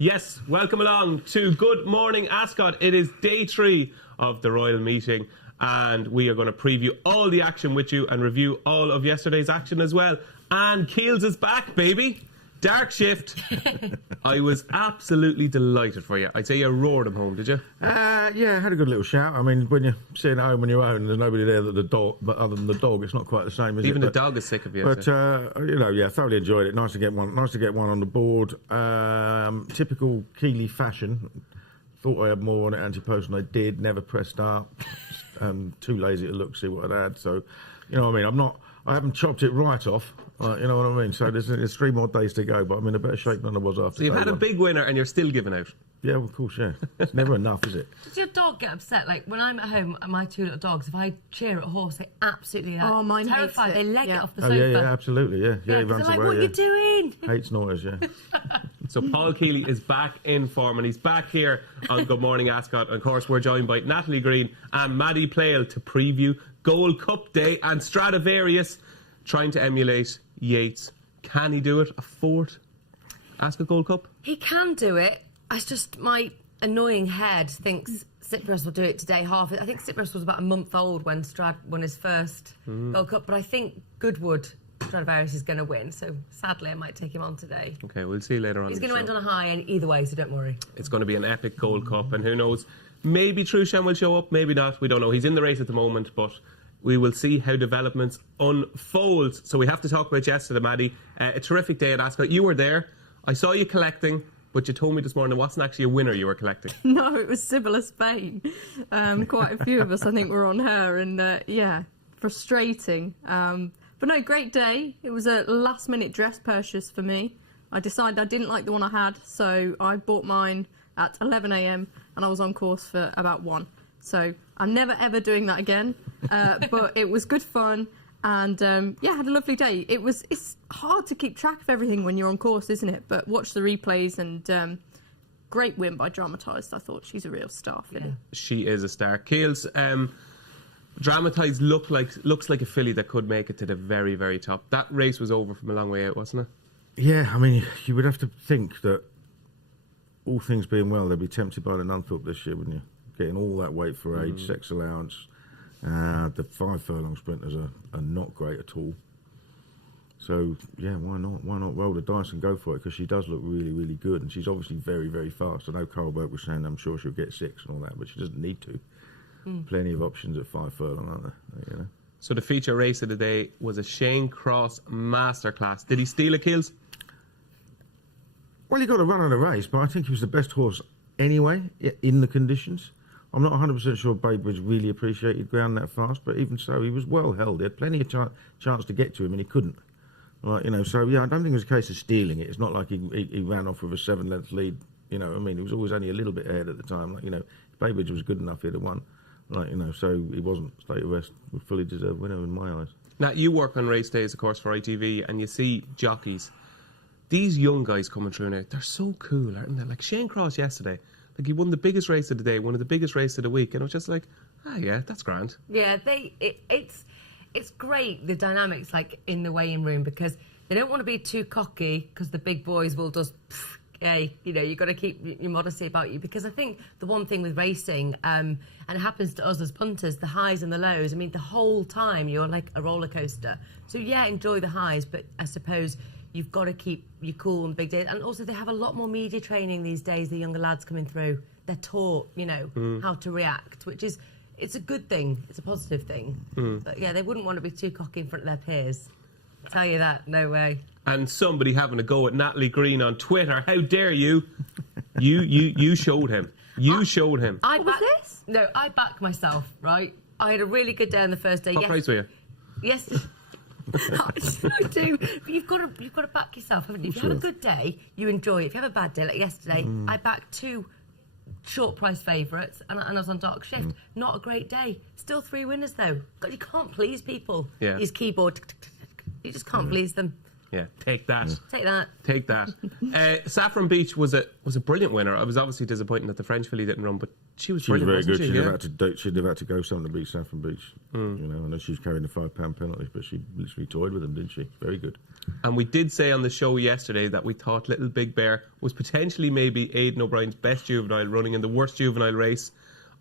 Yes, welcome along to Good Morning Ascot. It is day 3 of the Royal meeting, and we are going to preview all the action with you and review all of yesterday's action as well. And Keels is back, baby. Dark shift. I was absolutely delighted for you. I'd say you roared him home, did you? Yeah, I had a good little shout. I mean, when you're sitting at home on your own, there's nobody there but other than the dog, it's not quite the same, is it? Even the dog is sick of you. But thoroughly enjoyed it. Nice to get one on the board. Typical Kealy fashion. Thought I had more on it anti-post, and I did. Never pressed start. Too lazy to look, see what I'd had. So, you know what I mean. I haven't chopped it right off. You know what I mean? So there's 3 more days to go, but I'm in a better shape than I was after. So you've had a big winner and you're still giving out. Yeah, well, of course, yeah. It's never enough, is it? Does your dog get upset? Like, when I'm at home, my 2 little dogs, if I cheer at a horse, they absolutely mine terrified. They leg it off the sofa. Yeah, absolutely, yeah. He runs like, away, what are you doing? Hates noise, yeah. So Paul Kealy is back in form, and he's back here on Good Morning Ascot. And of course, we're joined by Natalie Green and Maddy Playle to preview Gold Cup Day and Stradivarius, trying to emulate Yates. Can he do it? A 4th Ascot Gold Cup? He can do it. It's just my annoying head thinks Cyprus will do it today. I think Cyprus was about a month old when Strad won his first Gold Cup, but I think Goodwood Stradivarius is going to win, so sadly I might take him on today. Okay, we'll see later on. He's going to end on a high, and either way, so don't worry. It's going to be an epic Gold Cup, and who knows, maybe Trushan will show up, maybe not, we don't know. He's in the race at the moment, but we will see how developments unfold. So we have to talk about yesterday, Maddy. A terrific day at Ascot. You were there. I saw you collecting, but you told me this morning it wasn't actually a winner you were collecting. No, it was Sibylla Spain. Quite a few of us, I think, were on her, and frustrating. But no, great day. It was a last-minute dress purchase for me. I decided I didn't like the one I had, so I bought mine at 11 a.m. and I was on course for about 1. So I'm never ever doing that again. But it was good fun, and had a lovely day. It's hard to keep track of everything when you're on course, isn't it? But watch the replays, and great win by Dramatised. I thought she's a real star. She is a star. Keels, Dramatised looks like a filly that could make it to the very, very top. That race was over from a long way out, wasn't it? Yeah, I mean, you would have to think that all things being well, they'd be tempted by the Norfolk this year, wouldn't you? Getting all that weight for age, sex allowance. The 5 furlong sprinters are not great at all. So, yeah, why not? Why not roll the dice and go for it? Because she does look really, really good, and she's obviously very, very fast. I know Carlberg was saying I'm sure she'll get 6 and all that, but she doesn't need to. Plenty of options at 5 furlong, aren't there? You know? So the feature race of the day was a Shane Cross masterclass. Did he steal a, Keels? Well, he got a run on the race, but I think he was the best horse anyway, in the conditions. I'm not 100% sure Babridge really appreciated ground that fast, but even so, he was well held. He had plenty of chance to get to him, and he couldn't. Like, you know, so yeah, I don't think it was a case of stealing it. It's not like he ran off with a 7-length lead. You know, I mean, he was always only a little bit ahead at the time. Like, you know, Babridge was good enough, he'd have won. Like, you know, so he wasn't. State of Rest, a fully deserved winner in my eyes. Now, you work on race days, of course, for ITV, and you see jockeys. These young guys coming through now, they're so cool, aren't they? Like Shane Cross yesterday. Like, he won the biggest race of the day, one of the biggest races of the week, and I was just like, yeah, that's grand. Yeah, it's great, the dynamics, like, in the weighing room, because they don't want to be too cocky, because the big boys will just, hey, you know, you've got to keep your modesty about you, because I think the one thing with racing, and it happens to us as punters, the highs and the lows, I mean, the whole time you're like a roller coaster. So, yeah, enjoy the highs, but I suppose you've got to keep you cool on big days. And also they have a lot more media training these days, the younger lads coming through. They're taught, you know, how to react, which is, it's a good thing. It's a positive thing. But yeah, they wouldn't want to be too cocky in front of their peers. I'll tell you that, no way. And somebody having a go at Natalie Green on Twitter. How dare you? You showed him. You showed him. What was this? No, I backed myself, right? I had a really good day on the first day. What price were you? Yes. I do. But you've got to back yourself, haven't you? If you have a good day, you enjoy it. If you have a bad day, like yesterday, I backed 2 short price favourites and I was on dark shift. Not a great day. Still 3 winners though. God, you can't please people. Yeah. His keyboard, you just can't please them. Yeah, take that. Take that. Take that. Saffron Beach was a brilliant winner. I was obviously disappointed that the French filly didn't run, but she was She was brilliant, very wasn't good. she? She'd have had to go something to beat Saffron Beach. You know, I know she was carrying the £5 penalty, but she literally toyed with them, didn't she? Very good. And we did say on the show yesterday that we thought Little Big Bear was potentially maybe Aidan O'Brien's best juvenile running in the worst juvenile race.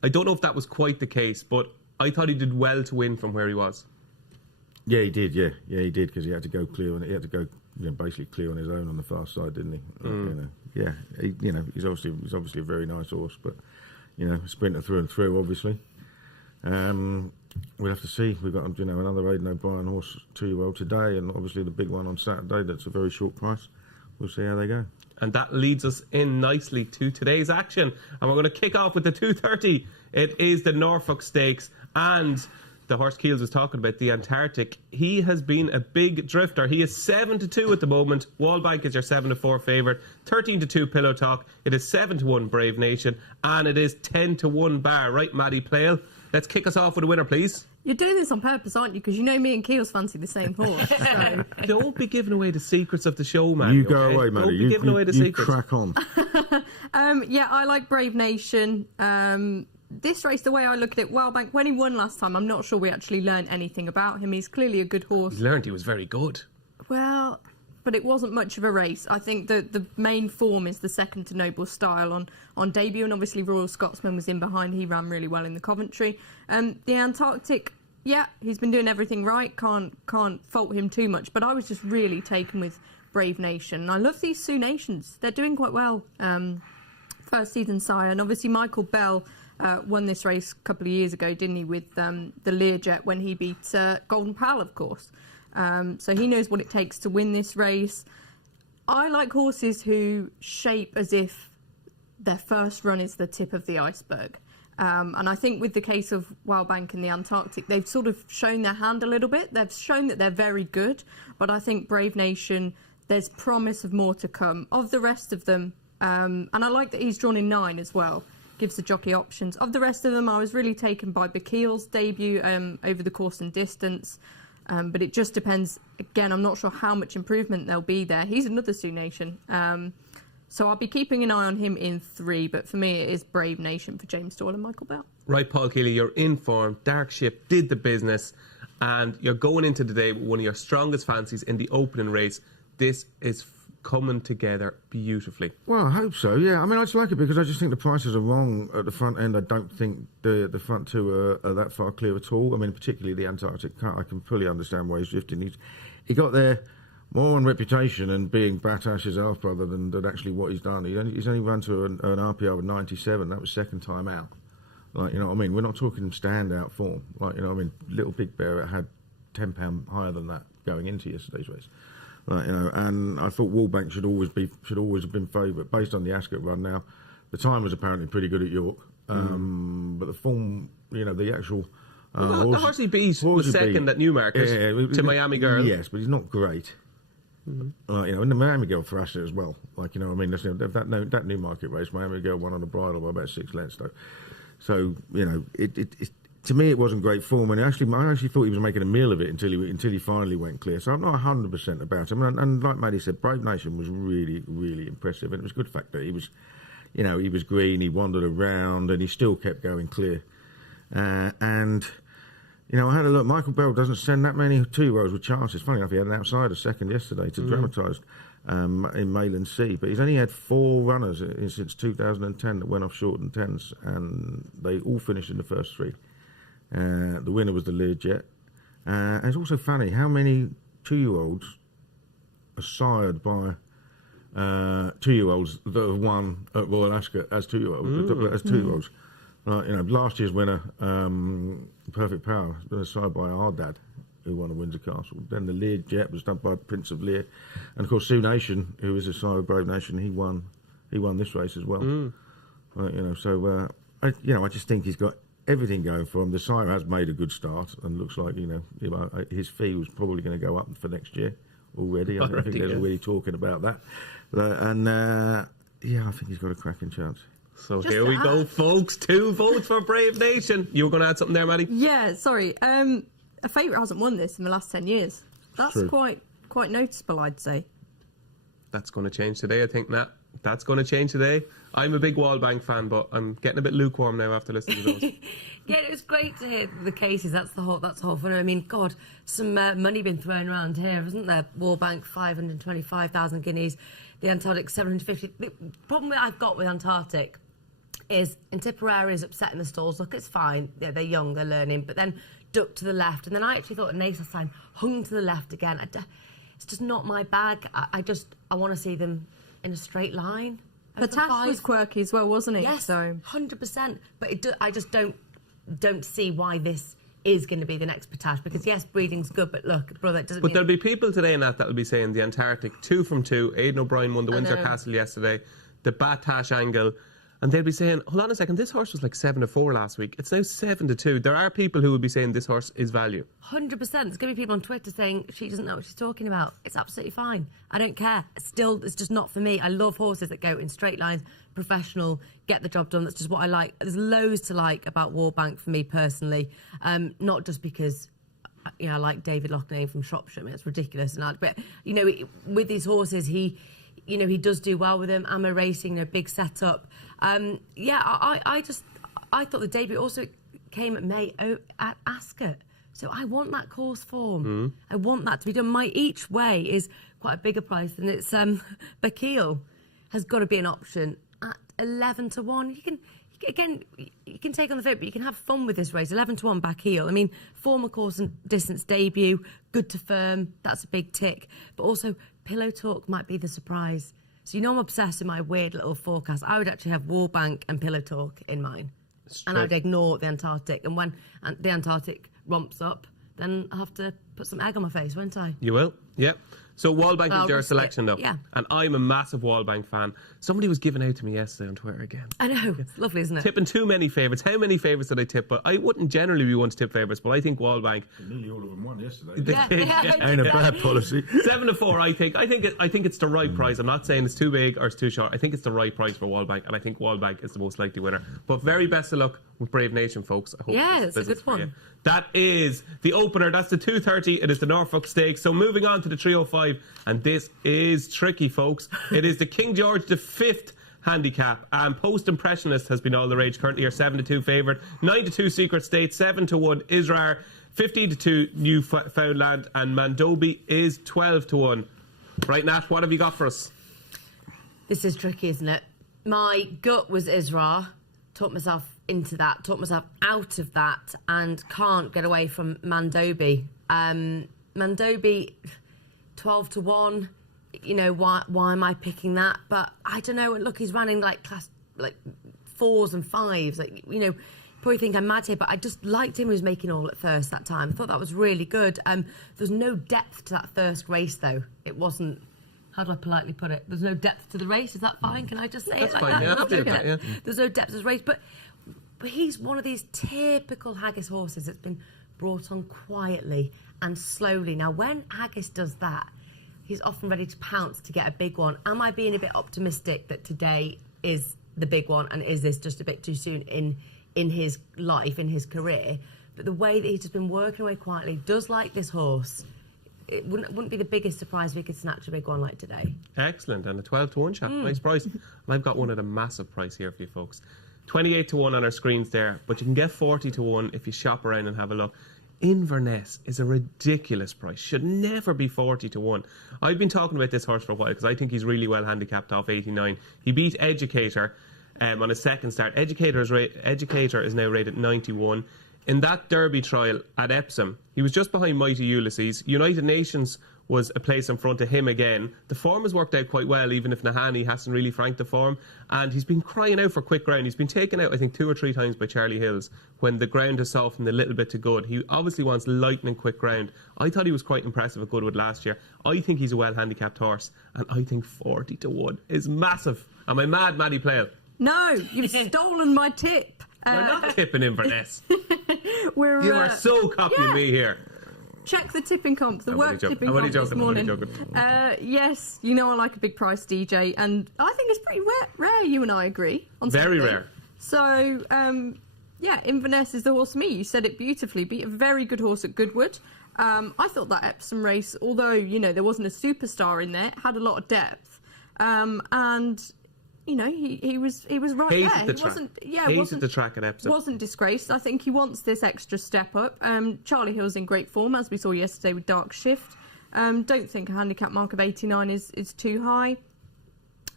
I don't know if that was quite the case, but I thought he did well to win from where he was. Yeah, he did. Yeah, he did, because he had to go clear on it. He had to go, basically clear on his own on the far side, didn't he? Yeah. He's obviously a very nice horse, but a sprinter through and through, obviously. We'll have to see. We've got another Aidan O'Brien horse 2-year-old today, and obviously the big one on Saturday. That's a very short price. We'll see how they go. And that leads us in nicely to today's action. And we're going to kick off with the 2:30. It is the Norfolk Stakes, and the horse Keels was talking about, the Antarctic. He has been a big drifter. He is 7-2 at the moment. Wallbank is your 7-4 favourite. 13-2 Pillow Talk. It is 7-1 Brave Nation, and it is 10-1 Bar. Right, Maddy Playle? Let's kick us off with a winner, please. You're doing this on purpose, aren't you? Because me and Keels fancy the same horse. So. Don't be giving away the secrets of the show, man. You go away, Maddy. Don't be giving away the secrets. You crack on. I like Brave Nation. This race, the way I look at it, Wellbank, when he won last time, I'm not sure we actually learned anything about him. He's clearly a good horse. He learned he was very good. Well, but it wasn't much of a race. I think the main form is the second to Noble Style on debut, and obviously Royal Scotsman was in behind. He ran really well in the Coventry. The Antarctic, he's been doing everything right. Can't fault him too much. But I was just really taken with Brave Nation. And I love these Sioux Nations. They're doing quite well. First season sire, and obviously Michael Bell won this race a couple of years ago, didn't he, with the Learjet when he beat Golden Pal, of course. So he knows what it takes to win this race. I like horses who shape as if their first run is the tip of the iceberg. And I think with the case of Wellbank and the Antarctic, they've sort of shown their hand a little bit. They've shown that they're very good. But I think Brave Nation, there's promise of more to come. Of the rest of them, and I like that he's drawn in 9 as well. Gives the jockey options. Of the rest of them, I was really taken by Bakil's debut over the course and distance. But it just depends. Again, I'm not sure how much improvement there'll be there. He's another Sioux Nation. So I'll be keeping an eye on him in 3. But for me, it is Brave Nation for James Doyle and Michael Bell. Right, Paul Kealy, you're in form. Dark Ship did the business. And you're going into today with one of your strongest fancies in the opening race. This is coming together beautifully. Well, I hope so, yeah. I mean, I just like it because I just think the prices are wrong at the front end. I don't think the front two are that far clear at all. I mean, particularly the Antarctic. I can fully understand why he's drifting. He got there more on reputation and being Batash's half brother than actually what he's done. He's only run to an RPR of 97. That was second time out. Like, you know what I mean? We're not talking standout form. Like, you know what I mean? Little Big Bear had £10 higher than that going into yesterday's race. And I thought Wallbank should always have been favourite based on the Ascot run. Now, the time was apparently pretty good at York, but the form, the actual the horse he beat was second at Newmarket to Miami Girl. Yes, but he's not great. And the Miami Girl thrashed it as well. Like, you know, I mean, that Newmarket race, Miami Girl won on the bridle by about 6 lengths. So you know, it to me, it wasn't great form, and I actually thought he was making a meal of it until he finally went clear. So I'm not 100% about him. And like Maddy said, Brave Nation was really, really impressive, and it was a good fact that he was green, he wandered around, and he still kept going clear. And I had a look. Michael Bell doesn't send that many 2-year-olds with chances. Funny enough, he had an outsider second yesterday to dramatised in Mayland Sea, but he's only had 4 runners since 2010 that went off short and 10s, and they all finished in the first 3. The winner was the Learjet. And it's also funny how many 2-year-olds are sired by 2-year-olds that have won at Royal Ascot as 2-year-olds. Last year's winner, Perfect Power, has been sired by our dad, who won at Windsor Castle. Then the Learjet was done by Prince of Lear, and of course Sioux Nation, who is a sire of Brave Nation, he won this race as well. I just think he's got everything going for him. The sire has made a good start, and looks like his fee was probably going to go up for next year already. I think there's already talking about that, I think he's got a cracking chance. So just here we go, folks. 2 votes for Brave Nation. You were going to add something there, Maddy? Yeah, sorry. A favourite hasn't won this in the last 10 years. That's true. quite quite noticeable, I'd say. That's going to change today, I think, Nat. That's going to change today. I'm a big Wallbank fan, but I'm getting a bit lukewarm now after listening to those. Yeah, it was great to hear the cases. That's the whole fun. I mean, God, some money been thrown around here, isn't there? Wallbank 525,000 guineas, the Antarctic 750. The problem that I've got with Antarctic is in Tipperary is upsetting the stalls. Look, it's fine. Yeah, they're young, they're learning, but then duck to the left, and then I actually thought Nace last time hung to the left again. It's just not my bag. I want to see them in a straight line. The Tash was quirky as well, wasn't it? Yes, so 100%. But I just don't see why this is going to be the next Potash, because yes, breeding's good, but look, brother, it doesn't. But there'll be people today in that will be saying the Antarctic 2 from 2. Aidan O'Brien won the Windsor Castle yesterday. The Batash angle. And they'll be saying, hold on a second, this horse was like 7-4 last week. It's now 7-2. There are people who will be saying this horse is value. 100%. There's going to be people on Twitter saying she doesn't know what she's talking about. It's absolutely fine. I don't care. Still, it's just not for me. I love horses that go in straight lines, professional, get the job done. That's just what I like. There's loads to like about Wallbank for me personally. Not just because, you know, I like David Loughnane from Shropshire. I mean, it's ridiculous. But, you know, with these horses, he does do well with them. Ammo Racing, big setup. I thought the debut also came at May at Ascot. So I want that course form. I want that to be done. My each way is quite a bigger price, and it's Bakeel has got to be an option at 11-1. You can take on the favourite, but you can have fun with this race. 11-1 Bakeel. I mean, former course and distance debut, good to firm. That's a big tick. But also, Pillow Talk might be the surprise. So, you know, I'm obsessed with my weird little forecast. I would actually have Wallbank and Pillow Talk in mine. And I'd ignore the Antarctic. And when the Antarctic romps up, then I'll have to put some egg on my face, won't I? You will, yep. So Wallbank is your selection, though. Yeah. And I'm a massive Wallbank fan. Somebody was giving out to me yesterday on Twitter again. I know. It's lovely, isn't it? Tipping too many favourites. How many favourites did I tip? But I wouldn't generally be one to tip favourites, but I think Wallbank... Nearly all of them won yesterday. Yeah. Ain't a bad policy. 7-4, I think it's the right price. I'm not saying it's too big or it's too short. I think it's the right price for Wallbank, and I think Wallbank is the most likely winner. But very best of luck with Brave Nation, folks. I hope it's a good one. That is the opener. That's the 2:30. It is the Norfolk Stakes. So moving on to the 305, and this is tricky, folks. It is the King George V handicap, and Post Impressionist has been all the rage. Currently, your 7-2 favourite, 9-2 Secret State, 7-1 Israr, 15-2 Newfoundland, and Mandobi is 12-1. Right, Nat, what have you got for us? This is tricky, isn't it? My gut was Israr. Talked myself into that, talked myself out of that, and can't get away from Mandobi. Mandobi, 12-1. You know, why am I picking that? But I don't know. Look, he's running like 4s and 5s. Like, you know, probably think I'm mad here, but I just liked him who was making all at first that time. I thought that was really good. There's no depth to that first race, though. It wasn't. How do I politely put it? There's no depth to the race. Is that fine? Can I just say That's it like fine, that? yeah. Okay. Yeah. There's no depth to the race, but he's one of these typical haggis horses that's been brought on quietly and slowly. Now, when haggis does that, he's often ready to pounce to get a big one. Am I being a bit optimistic that today is the big one, and is this just a bit too soon in his life, in his career? But the way that he's just been working away quietly, does like this horse. It wouldn't be the biggest surprise if he could snatch a big one like today. Excellent, and a 12-1 chap. Nice price. And I've got one at a massive price here for you folks. 28-1 on our screens there, but you can get 40-1 if you shop around and have a look. Inverness is a ridiculous price. Should never be 40-1. I've been talking about this horse for a while because I think he's really well handicapped off 89. He beat Educator on his second start. Educator is now rated 91. In that Derby trial at Epsom, he was just behind Mighty Ulysses. United Nations was a place in front of him again. The form has worked out quite well, even if Nahani hasn't really franked the form. And he's been crying out for quick ground. He's been taken out, I think, 2 or 3 times by Charlie Hills when the ground has softened a little bit to good. He obviously wants lightning quick ground. I thought he was quite impressive at Goodwood last year. I think he's a well-handicapped horse, and I think 40-1 is massive. Am I mad, Maddy Playle? No, you've stolen my tip. You're not tipping Inverness. You You are so copying me here. Check the tipping comp, the work tipping comp this morning. Yes, you know I like a big price, DJ, and I think it's pretty rare you and I agree on something. Very rare. So, Inverness is the horse for me. You said it beautifully. Beat a very good horse at Goodwood. I thought that Epsom race, although, you know, there wasn't a superstar in there, it had a lot of depth. And, you know, he was right Hated there. the He track. wasn't The track at Epsom. Wasn't disgraced. I think he wants this extra step up. Charlie Hill's in great form, as we saw yesterday with Dark Shift. Don't think a handicap mark of 89 is too high.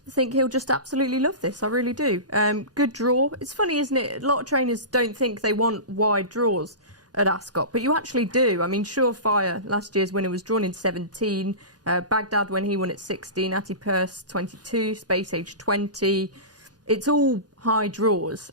I think he'll just absolutely love this. I really do. Good draw. It's funny, isn't it? A lot of trainers don't think they want wide draws at Ascot, but you actually do. I mean, Surefire, last year's winner, was drawn in 17. Baghdad, when he won at 16. Atty Purse, 22. Space Age, 20. It's all high draws.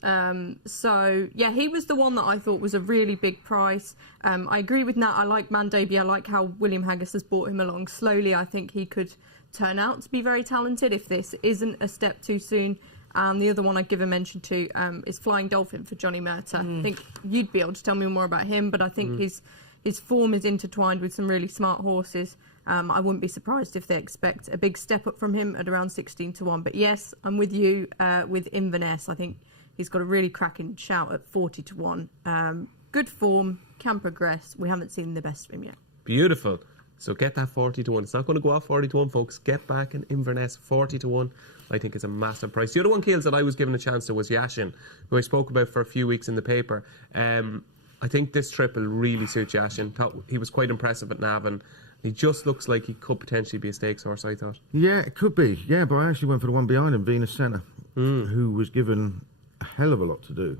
So, yeah, he was the one that I thought was a really big price. I agree with Nat. I like Mandabia. I like how William Haggas has brought him along slowly. I think he could turn out to be very talented if this isn't a step too soon. The other one I'd give a mention to is Flying Dolphin for Johnny Murtagh. I think you'd be able to tell me more about him, but I think his form is intertwined with some really smart horses. I wouldn't be surprised if they expect a big step up from him at around 16-1. But yes, I'm with you with Inverness. I think he's got a really cracking shout at 40-1. Good form, can progress. We haven't seen the best of him yet. Beautiful. So get that 40-1. It's not going to go off 40-1, folks. Get back in Inverness 40-1. I think it's a massive price. The other one, Keels, that I was given a chance to was Yashin, who I spoke about for a few weeks in the paper. I think this trip will really suit Yashin. Thought he was quite impressive at Navan. He just looks like he could potentially be a stakes horse, I thought. Yeah, it could be. Yeah, but I actually went for the one behind him, Venus Senna, who was given a hell of a lot to do.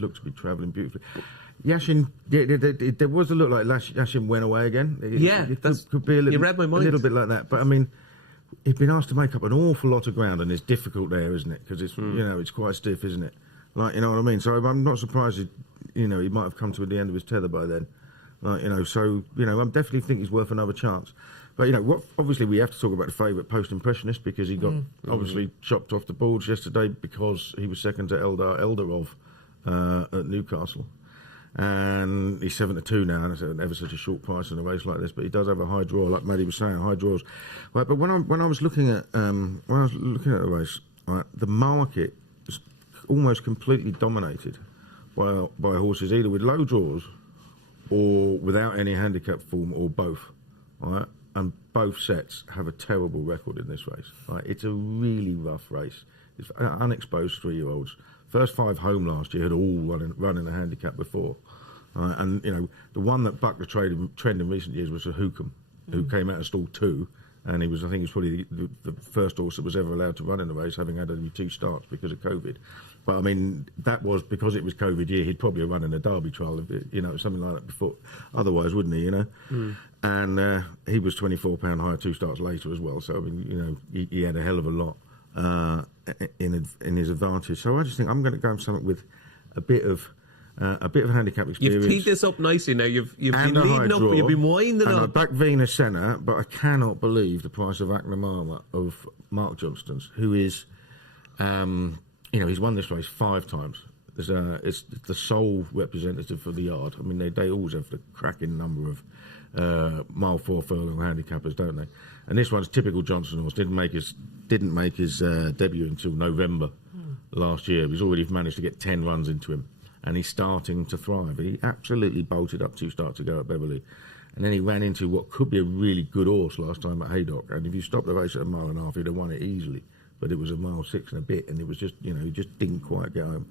Looked to be travelling beautifully. Yashin, there was a look like Yashin went away again. It could be a little, you read my mind. A little bit like that. But I mean, he's been asked to make up an awful lot of ground, and it's difficult there, isn't it? Because it's you know, it's quite stiff, isn't it? Like, you know what I mean. So I'm not surprised. He might have come to the end of his tether by then. Like, you know, so you know, I definitely think he's worth another chance. But you know, obviously we have to talk about the favourite Post Impressionist, because he got obviously chopped off the boards yesterday because he was second to Eldarov at Newcastle. And he's 7-2 now, and it's ever such a short price in a race like this. But he does have a high draw, like Maddie was saying, high draws. Right, but when I was looking at the race, right, the market is almost completely dominated by horses either with low draws or without any handicap form, or both. Right, and both sets have a terrible record in this race. Right, it's a really rough race. It's unexposed 3-year-olds. First 5 home last year had all run in a handicap before. And, you know, the one that bucked the trend in recent years was a Hookham, who came out of stall 2. And I think he was probably the first horse that was ever allowed to run in the race, having had only 2 starts because of COVID. But, I mean, that was because it was COVID year. He'd probably have run in a Derby trial, you know, something like that before. Otherwise, wouldn't he, you know? And he was £24 higher 2 starts later as well. So, I mean, you know, he had a hell of a lot in his advantage. So I just think I'm going to go with something with a bit of handicap experience. You've teed this up nicely now. You've been leading up, you've been winding and up. I back Venus Senna, but I cannot believe the price of Aknamama of Mark Johnston's, who is, you know, he's won this race 5 times. It's the sole representative for the yard. I mean, they always have the cracking number of mile 4 furlong handicappers, don't they? And this one's typical Johnson horse. Didn't make his debut until November last year. He's already managed to get 10 runs into him, and he's starting to thrive. He absolutely bolted up 2 starts ago at Beverley, and then he ran into what could be a really good horse last time at Haydock. And if you stopped the race at 1.5 miles, he'd have won it easily. But it was 1.6 miles and a bit, and it was just, you know, he just didn't quite get home.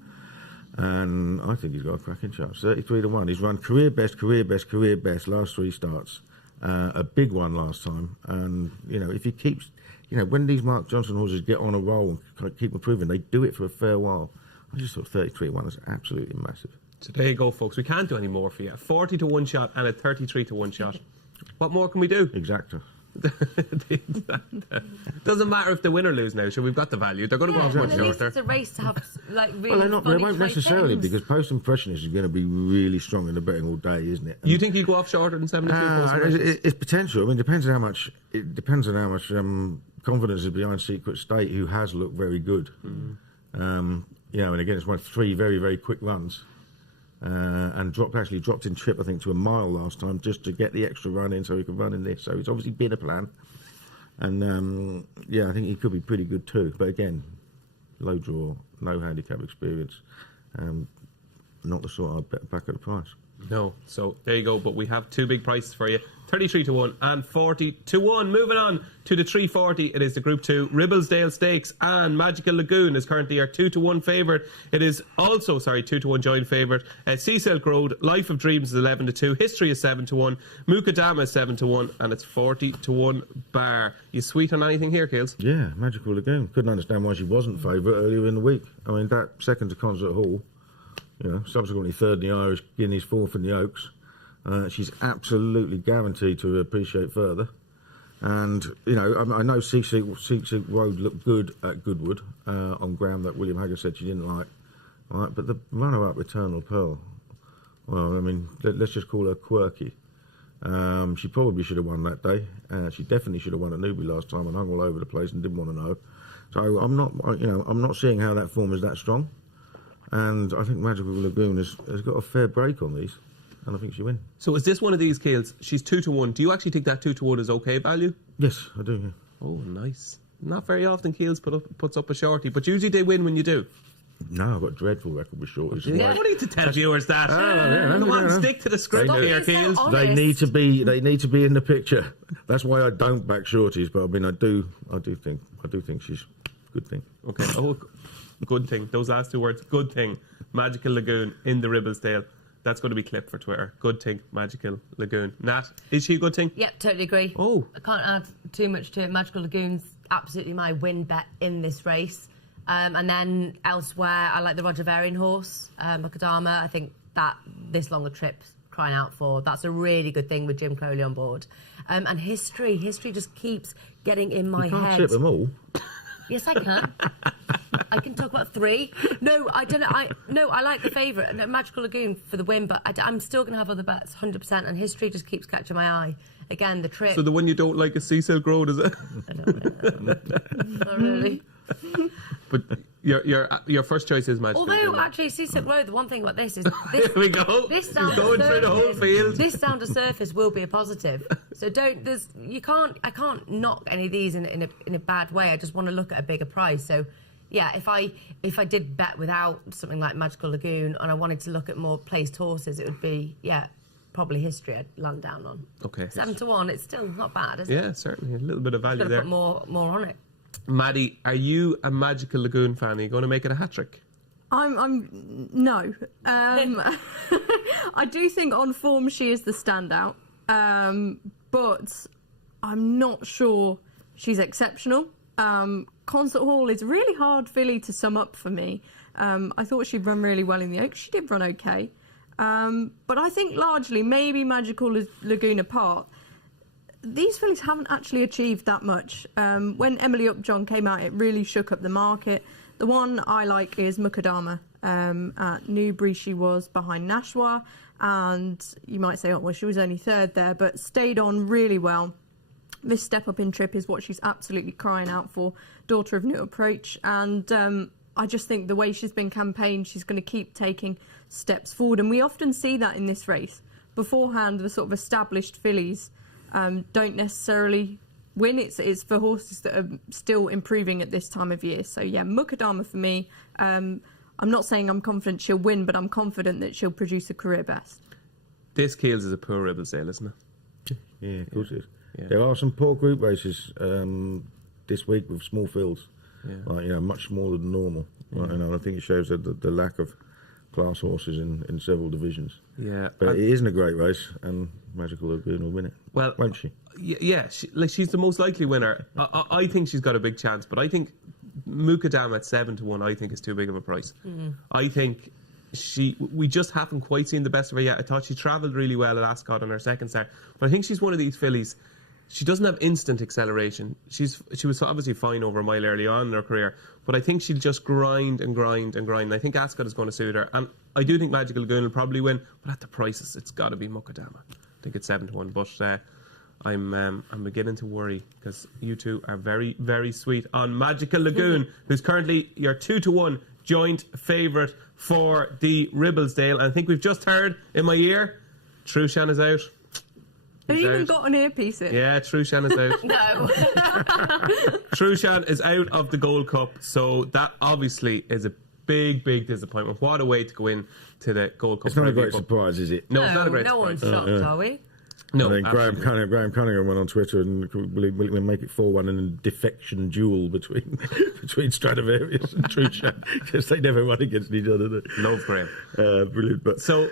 And I think he's got a cracking chance. 33-1. He's run career best last 3 starts. A big one last time. And, you know, if he keeps, you know, when these Mark Johnson horses get on a roll and kind of keep improving, they do it for a fair while. I just thought 33-1 is absolutely massive. So there you go, folks. We can't do any more for you. A 40-1 shot and a 33-1 shot. What more can we do? Exactly. Doesn't matter if they win or lose now. So we've got the value. They're going to go off much At least shorter. it's a race to have like really. Well, they won't necessarily, things. because Post Impressionist is going to be really strong in the betting all day, isn't it? And You think he'll go off shorter than 72? it's potential. I mean, it depends on how much confidence is behind Secret State, who has looked very good. You know, and again, it's won 3 very, very quick runs. And actually dropped in trip, I think, to 1 mile last time, just to get the extra run in so he could run in this. So it's obviously been a plan. And, yeah, I think he could be pretty good too. But again, low draw, no handicap experience. Not the sort I'd bet back at the price. No. So there you go. But we have two big prices for you. 33 to 1 and 40 to 1. Moving on to the 340, it is the Group 2 Ribblesdale Stakes, and Magical Lagoon is currently our 2 to 1 favourite. It is also, 2 to 1 joint favourite. Sea Silk Road, Life of Dreams is 11 to 2, History is 7 to 1, Mukadama is 7 to 1, and it's 40 to 1 bar. You sweet on anything here, Keels? Yeah, Magical Lagoon. Couldn't understand why she wasn't favourite earlier in the week. I mean, that second to Concert Hall, subsequently third in the Irish Guineas, fourth in the Oaks. She's absolutely guaranteed to appreciate further. And, I know Sea Silk Road looked good at Goodwood on ground that William Hagger said she didn't like. Right, but the runner-up, Eternal Pearl, well, I mean, let's just call her quirky. She probably should have won that day. She definitely should have won at Newbury last time and hung all over the place and didn't want to know. So I'm not seeing how that form is that strong. And I think Magical Lagoon has got a fair break on these. And I think she win. So is this one of these, Keels? She's 2 to 1. Do you actually think that 2 to 1 is okay value? Yes, I do. Yeah. Oh, nice. Not very often Keels puts up a shorty, but usually they win when you do. No, I've got a dreadful record with shorties. Yeah, I don't need to tell viewers that. Come on, stick to the script here, Keels. They need to be in the picture. That's why I don't back shorties. But I mean, I do think she's a good thing. Okay. Oh, good thing. Those last two words, good thing. Magical Lagoon in the Ribblesdale. That's going to be clipped for Twitter. Good thing, Magical Lagoon. Nat, is she a good thing? Yep, totally agree. Oh. I can't add too much to it. Magical Lagoon's absolutely my win bet in this race. And then elsewhere, I like the Roger Varian horse, Mukadama. I think that this longer trip's crying out for. That's a really good thing with Jim Crowley on board. And history just keeps getting in my head. You can't tip them all. Yes, I can. I can talk about 3. No, I don't know. I like the favourite, Magical Lagoon, for the win, but I'm still going to have other bets, 100%, and history just keeps catching my eye. Again, the trip. So the one you don't like is Sea Silk Road, is it? I don't know. Not really. But your first choice is Magical Lagoon. Although, actually, Sea Silk Road, the one thing about this is... Here we go. This down going through the whole field. This down to surface will be a positive. So I can't knock any of these in a bad way. I just want to look at a bigger price. So, yeah, if I did bet without something like Magical Lagoon and I wanted to look at more placed horses, it would be, probably history I'd land down on. Okay. 7 to 1, it's still not bad, is it? Yeah, certainly. A little bit of value Got to there. put more on it. Maddie, are you a Magical Lagoon fan? Are you going to make it a hat-trick? I'm no. I do think on form she is the standout, but I'm not sure she's exceptional. Concert Hall is a really hard filly to sum up for me. I thought she'd run really well in the Oaks. She did run okay. But I think largely, maybe Magical Lagoon apart, these fillies haven't actually achieved that much. When Emily Upjohn came out, it really shook up the market. The one I like is Mukadama. At Newbury, she was behind Nashwa, and you might say, oh, well, she was only third there, but stayed on really well. This step up in trip is what she's absolutely crying out for, daughter of New Approach, and I just think the way she's been campaigned, she's going to keep taking steps forward, and we often see that in this race. Beforehand, the sort of established fillies don't necessarily win. It's for horses that are still improving at this time of year. So yeah, Mukadama for me. I'm not saying I'm confident she'll win, but I'm confident that she'll produce a career best. This Keels is a poor Ribblesdale, isn't it? Yeah, of course it is. Yeah. There are some poor group races this week with small fields, much smaller than normal. Right? And I think it shows the lack of class horses in several divisions. Yeah, but it isn't a great race, and Magical Lagoon will win it. Well, won't she? Yeah, she's the most likely winner. I think she's got a big chance, but I think Mukadama at 7 to 1, I think is too big of a price. I think we just haven't quite seen the best of her yet. I thought she travelled really well at Ascot on her second start, but I think she's one of these fillies. She doesn't have instant acceleration. She was obviously fine over a mile early on in her career, but I think she'll just grind and grind and grind. And I think Ascot is going to suit her, and I do think Magical Lagoon will probably win, but at the prices, it's got to be Mukadama. I think it's 7 to 1, but I'm beginning to worry because you two are very, very sweet on Magical Lagoon, who's currently your 2 to 1 joint favourite for the Ribblesdale. And I think we've just heard in my ear, Trushan is out. Have you even got an earpiece in? Yeah, Trushan is out. No. Trushan is out of the Gold Cup, so that obviously is a big disappointment. What a way to go in to the Gold Cup. It's not a great But surprise, is it? no, it's not a great no surprise. one's shocked, are we? No, I think Graham absolutely. Cunningham went on Twitter and we'll make it 4-1 in a defection duel between Stradivarius and Truchan, because they never won against each other. Love Graham. Brilliant. But So,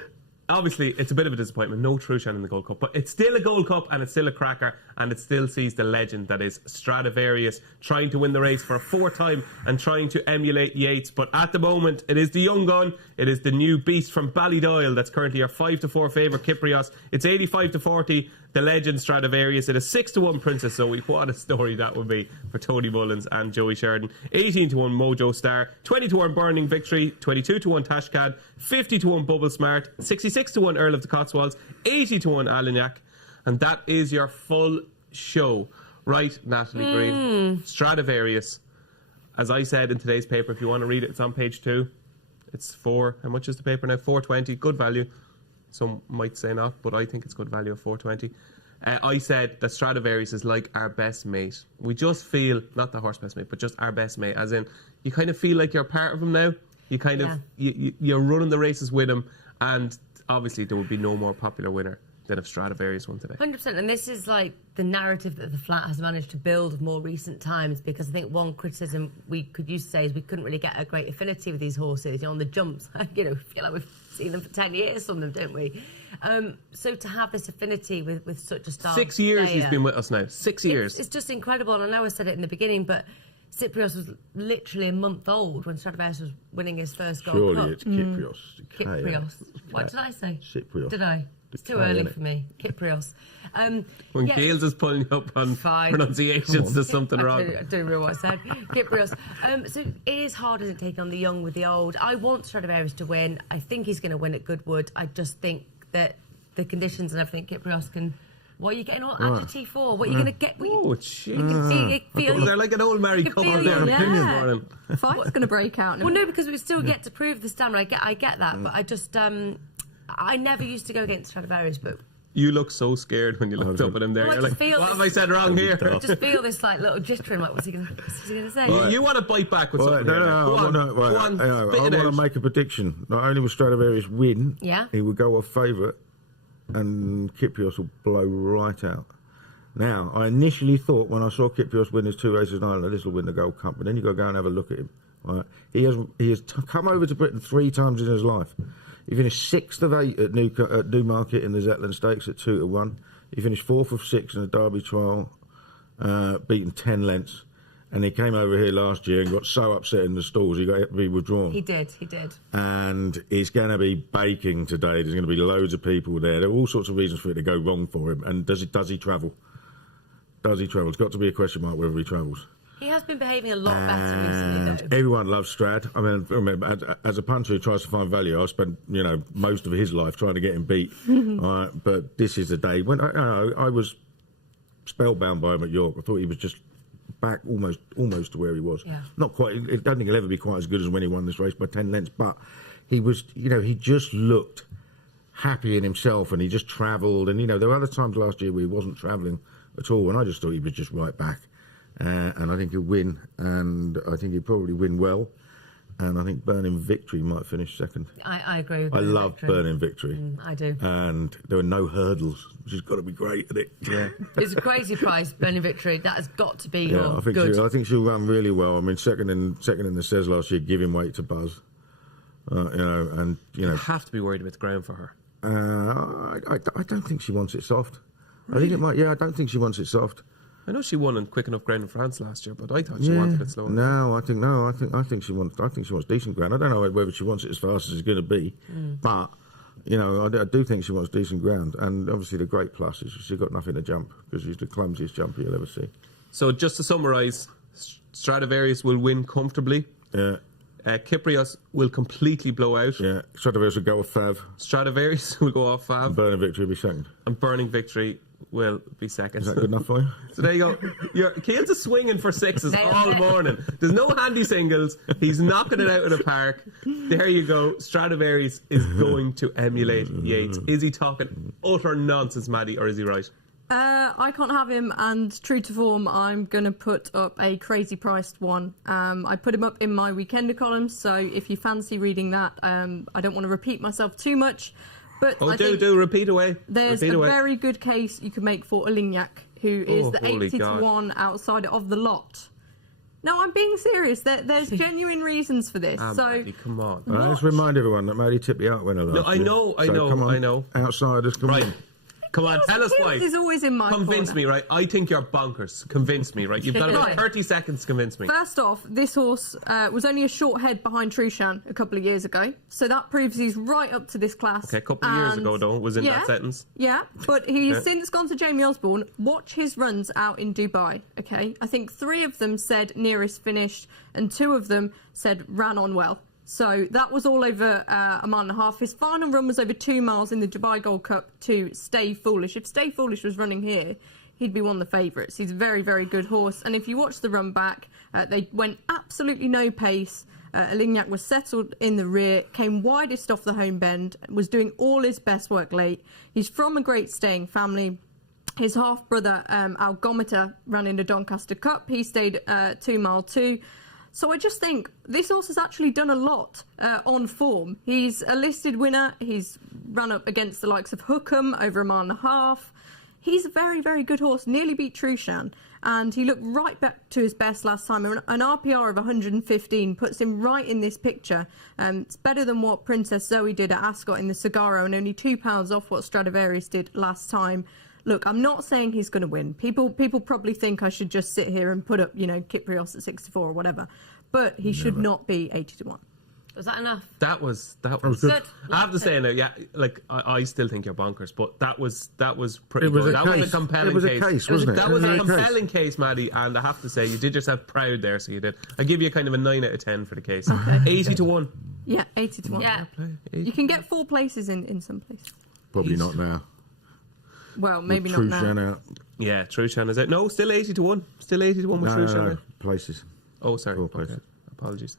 obviously, it's a bit of a disappointment. No Truchan in the Gold Cup. But it's still a Gold Cup and it's still a cracker. And it still sees the legend that is Stradivarius trying to win the race for a fourth time and trying to emulate Yates. But at the moment, it is the young gun. It is the new beast from Ballydoyle that's currently our 5-4 favourite, Kyprios. It's 85-40. The legend Stradivarius. It is 6-1 Princess Zoe. What a story that would be for Tony Mullins and Joey Sheridan. 18-1 Mojo Star. 20-1 Burning Victory. 22-1 Tashcad. 50-1 Bubble Smart. 66-1 Earl of the Cotswolds. 80-1 Alignac. And that is your full show. Right, Natalie Green. Stradivarius. As I said in today's paper, if you want to read it, it's on page 2. It's how much is the paper now? $4.20. Good value. Some might say not, but I think it's good value of $4.20. I said that Stradivarius is like our best mate. We just feel, not the horse best mate, but just our best mate, as in, you kind of feel like you're part of him now. You kind of, you're running the races with him, and obviously there would be no more popular winner than if Stradivarius won today. 100%, and this is like the narrative that the flat has managed to build of more recent times, because I think one criticism we could use to say is we couldn't really get a great affinity with these horses. On the jumps, feel like we've seen them for 10 years, some of them, don't we? So to have this affinity with such a star 6 years player, he's been with us now. 6 years. It's just incredible, and I know I said it in the beginning, but Cyprios was literally a month old when Stradivarius was winning his first Gold Cup. surely it's Kyprios. Kyprios. What did I say? Cyprios. Did I? It's too K, early innit? for me. Kyprios. When yeah, Gales is pulling up on Fine. pronunciations, there's something wrong. I don't remember what I said. Kyprios. So it is hard, isn't it, taking on the young with the old. I want Stradivarius to win. I think he's going to win at Goodwood. I just think that the conditions and everything, Kyprios can... What are you getting all agitated for? What are you going to get? Oh, shit. You feel They're like an old married You can couple feel there. your- Opinion yeah. morning. Fight's going to break out. Well, no, because we still get to prove the stamina. I get that, but I just... I never used to go against Stradivarius, but... You look so scared when you looked up at him there. Well, I You're just like, feel what this- have I said wrong here? I just feel this like little jittering, like, what's he going to say? You want to bite back with Well, something. no, here. no, Go on, no, go on, I spit want it to out. make a prediction. Not only will Stradivarius win, Yeah. he will go off favourite, and Kyprios will blow right out. Now, I initially thought when I saw Kyprios win his 2 races in Ireland, this will win the Gold Cup. But then you got to go and have a look at him. Right? He has come over to Britain 3 times in his life. He finished 6th of 8 at Newmarket in the Zetland Stakes at 2-1. He finished 4th of 6 in the Derby trial, beaten 10 lengths. And he came over here last year and got so upset in the stalls he got to be withdrawn. He did. And he's going to be baking today. There's going to be loads of people there. There are all sorts of reasons for it to go wrong for him. And does he travel? Does he travel? It's got to be a question mark whether he travels. He has been behaving a lot better recently, though. Everyone loves Strad. I mean, remember, as a punter who tries to find value, I spent most of his life trying to get him beat. But this is the day when I was spellbound by him at York. I thought he was just back almost to where he was. Yeah. Not quite. I don't think he'll ever be quite as good as when he won this race by 10 lengths. But he was, he just looked happy in himself, and he just travelled. And there were other times last year where he wasn't travelling at all, and I just thought he was just right back. And I think he'll win, and I think he'll probably win well. And I think Burning Victory might finish second. I agree with I Burning love Victory. Burning Victory. I do. And there are no hurdles, which has got to be great, isn't it? Yeah. It's a crazy price, Burning Victory. That has got to be Yeah, I think good. I think she'll run really well. I mean, second in the Says last year, giving weight to Buzz. You have to be worried about the ground for her. I don't think she wants it soft. I think it might. Yeah, I don't think she wants it soft. I know she won on quick enough ground in France last year, but I thought she wanted it slower. No, I think she wants decent ground. I don't know whether she wants it as fast as it's going to be, but I do think she wants decent ground. And obviously, the great plus is she's got nothing to jump because she's the clumsiest jumper you'll ever see. So just to summarise, Stradivarius will win comfortably. Yeah, Kyprios will completely blow out. yeah. Stradivarius will go off Fav. Stradivarius will go off Fab, Burning Victory will be second. and Burning Victory will be second. Is that good enough for you? So there you go. Keel's is swinging for sixes Nailed all it. morning. There's no handy singles. He's knocking it out of the park. There you go. Stradivarius is going to emulate Yates. Is he talking utter nonsense, Maddie, or is he right? I can't have him, and true to form, I'm going to put up a crazy priced one. I put him up in my weekender column, so if you fancy reading that, I don't want to repeat myself too much. But do repeat away. There's a very good case you can make for Alignac, who is the 80 to 1 outsider of the lot. No, I'm being serious. There's genuine reasons for this. Maddie, come on. Let's remind everyone that Maddie tipped the outwinner last year. I know. Outsiders, come on. Come on, tell us why. Is always in my Convince corner. me, right? I think you're bonkers. Convince me, right? You've got about 30 seconds to convince me. First off, this horse was only a short head behind Trushan a couple of years ago, so that proves he's right up to this class. Okay, a couple of years ago, though, was in that sentence. Yeah, but he's since gone to Jamie Osborne. Watch his runs out in Dubai, okay? I think 3 of them said nearest finished, and 2 of them said ran on well. So that was all over a mile and a half. His final run was over 2 miles in the Dubai Gold Cup to Stay Foolish. If Stay Foolish was running here, he'd be one of the favourites. He's a very, very good horse. And if you watch the run back, they went absolutely no pace. Alignac was settled in the rear, came widest off the home bend, was doing all his best work late. He's from a great staying family. His half-brother, Algometer, ran in the Doncaster Cup. He stayed 2 mile 2. So I just think this horse has actually done a lot on form. He's a listed winner. He's run up against the likes of Hookham over a mile and a half. He's a very, very good horse. Nearly beat Trushan. And he looked right back to his best last time. An RPR of 115 puts him right in this picture. It's better than what Princess Zoe did at Ascot in the Cigaro, and only £2 off what Stradivarius did last time. Look, I'm not saying he's going to win. People probably think I should just sit here and put up, Kyprios at 64 or whatever. But he should not be 80 to 1. Was that enough? That was good. I have to say now, I still think you're bonkers, but that was pretty good. That was a compelling case. It was a case, wasn't it? That was a compelling case, Maddie, and I have to say you did yourself proud there, so you did. I give you kind of a 9 out of 10 for the case. Okay. 80 to 1. Yeah, 80 to 1. Yeah. You can get 4 places in some places. Probably not now. Well, maybe not now. Out. Yeah, Trushan is it? No, still 80 to 1. Still 80 to 1 with Trushan. No, places. Oh, sorry. 4 places. Okay. Apologies.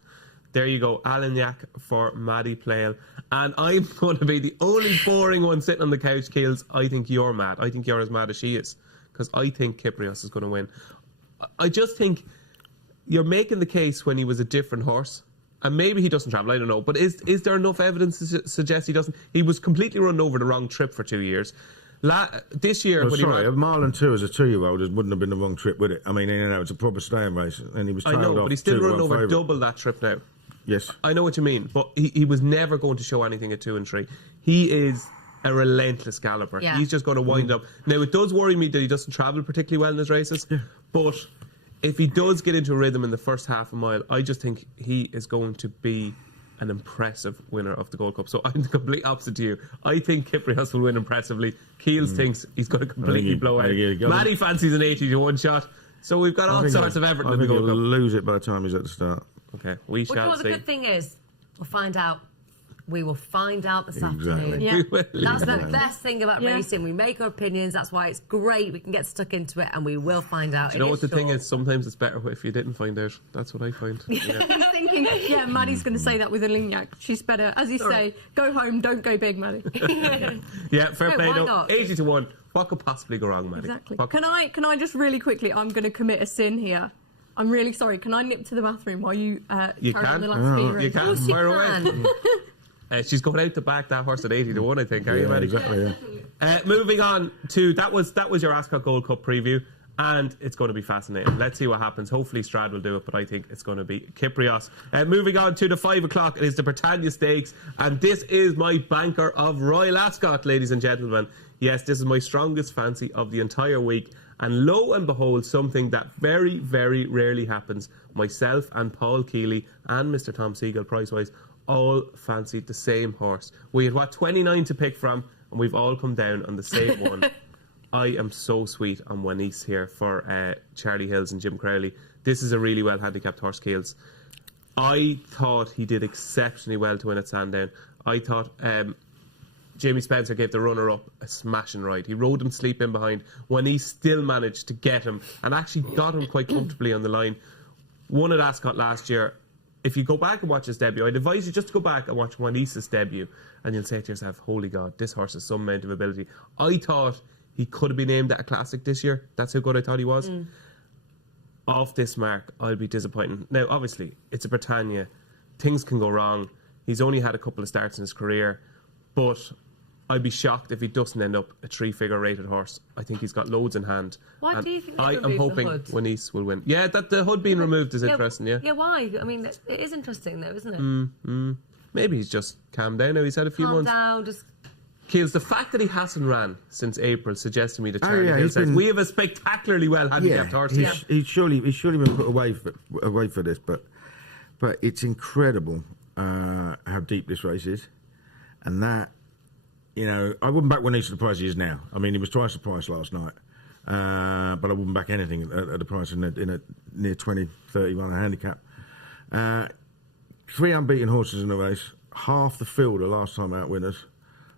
There you go, Alignac for Maddy Playle. And I'm going to be the only boring one sitting on the couch, Keels. I think you're mad. I think you're as mad as she is. Because I think Kyprios is going to win. I just think you're making the case when he was a different horse. And maybe he doesn't travel, I don't know. But is there enough evidence to suggest he doesn't? He was completely run over the wrong trip for 2 years. This year... a mile and 2 as a 2-year-old wouldn't have been the wrong trip, would it? I mean, it's a proper staying race. And he was tailed off. I know, but he's still run over favourite. double that trip now. Yes. I know what you mean, but he was never going to show anything at 2 and 3. He is a relentless galloper. Yeah. He's just going to wind up. Now, it does worry me that he doesn't travel particularly well in his races, but if he does get into a rhythm in the first half a mile, I just think he is going to be an impressive winner of the Gold Cup. So I'm the complete opposite to you. I think Kyprios will win impressively. Keels thinks he's going to completely blow out. Maddie fancies an 80 to 1 shot. So we've got all sorts of everything in the Gold Cup. He'll lose it by the time he's at the start. Okay, we shall see. What the good thing is, we'll find out. We will find out this afternoon. Yeah. That's the best thing about racing. We make our opinions. That's why it's great. We can get stuck into it, and we will find out. Do you know what the thing is? Sometimes it's better if you didn't find out. That's what I find. Yeah. He's thinking, Maddie's going to say that with Alignac. She's better, as you say, go home, don't go big, Maddie. Yeah, fair play. Why No, not? 80 to 1. What could possibly go wrong, Maddie? Exactly. Can I just really quickly? I'm going to commit a sin here. I'm really sorry. Can I nip to the bathroom while you carry on the last few You can. Fire away. She's going out to back that horse at 80 to 1, I think. Are you, Maddie? Exactly, yeah. Moving on to that was your Ascot Gold Cup preview, and it's going to be fascinating. Let's see what happens. Hopefully Strad will do it, but I think it's going to be Kyprios. Moving on to the 5 o'clock, it is the Britannia Stakes, and this is my banker of Royal Ascot, ladies and gentlemen. Yes, this is my strongest fancy of the entire week. And lo and behold, something that very, very rarely happens. Myself and Paul Kealy and Mr. Tom Siegel, price-wise, all fancied the same horse. We had, 29 to pick from, and we've all come down on the same one. I am so sweet on Wanice here for Charlie Hills and Jim Crowley. This is a really well-handicapped horse, Keels. I thought he did exceptionally well to win at Sandown. I thought... Jamie Spencer gave the runner-up a smashing ride. He rode him to sleep in behind when he still managed to get him and actually got him quite comfortably on the line. Won at Ascot last year. If you go back and watch his debut, I'd advise you just to go back and watch Wanice's debut and you'll say to yourself, holy God, this horse has some amount of ability. I thought he could have been named at a classic this year. That's how good I thought he was. Off this mark, I'll be disappointed. Now, obviously, it's a Britannia. Things can go wrong. He's only had a couple of starts in his career, but I'd be shocked if he doesn't end up a 3-figure rated horse. I think he's got loads in hand. Why do you think they I am removed the hoping hood? Wanice will win. Yeah, that the hood being removed is interesting, yeah. Yeah, why? I mean, it is interesting, though, isn't it? Maybe he's just calmed down now. He's had a few Calm months. down, just... Keels, the fact that he hasn't ran since April suggests to me that Charlie Hill he's says been- we have a spectacularly well handicapped horse. He's surely been put away for this, but it's incredible how deep this race is, and that, you know, I wouldn't back Wanice at the price he is now. I mean, he was twice the price last night, but I wouldn't back anything at the price in a near 20, 30 run a handicap. 3 unbeaten horses in the race, half the field are last time out winners.